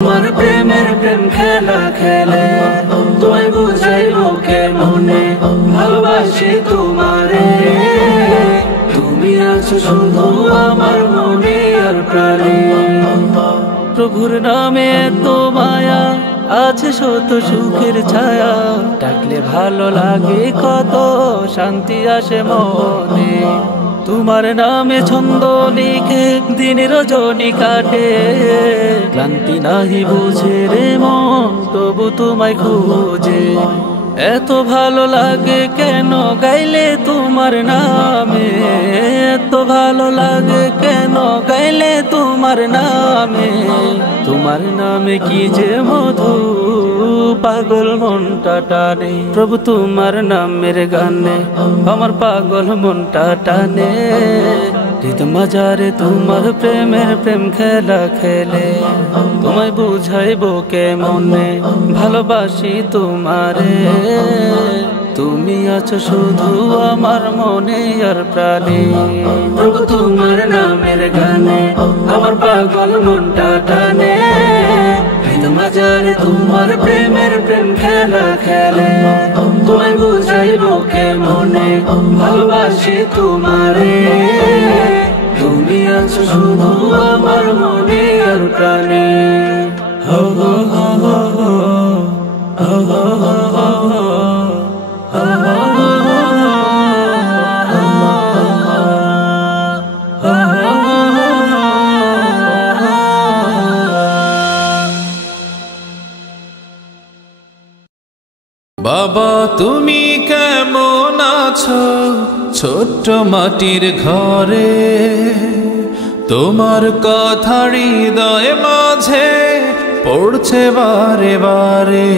তোমার প্রেমের প্রেম খেলা খেলে তোমায় বুঝাইবো কেমনে ভালোবাসি তোমারে। তুমি আছো শুধু আমার মনে আর প্রাণে। প্রভুর নামে তো মায়া আছে শত সুখের ছায়া, ডাকলে ভালো লাগে কত শান্তি আসে মনে। তোমার নামে ছন্দ লিখে দিন রজনী কাটে, ক্লান্তি নাহি বুঝে রে মন তবু তোমায় খুঁজে। এত ভালো লাগে কেন গাইলে তোমার নামে, এত ভালো লাগে কেন গাইলে তোমার নামে। তোমার নামে কি যে মধু পাগল মনটা টানে। প্রভু তোমার নামের গানে আমার পাগল মনটা টানে। হৃদ মাজারে তোমার প্রেমের প্রেম খেলা খেলে তোমায় বুঝাইবো কেমনে ভালোবাসি তোমারে। তুমি আছো শুধু আমার মনে আর প্রাণে। প্রভু তোমার নামের গানে আমার পাগল মনটা টানে। হৃদ মাজারে তোমার প্রেমের প্রেম খেলা খেলে তোমায় বুঝাইবো কেমনে ভালোবাসি তোমারে। তুমি আছো শুধু আমার মনে আর প্রাণে। হো হো হো হো হো হো হো হো হো। বাবা তুমি কেমন আছো ছোট্ট মাটির ঘরে, তোমার কথা হৃদয় মাঝে পড়ছে বারে বারে।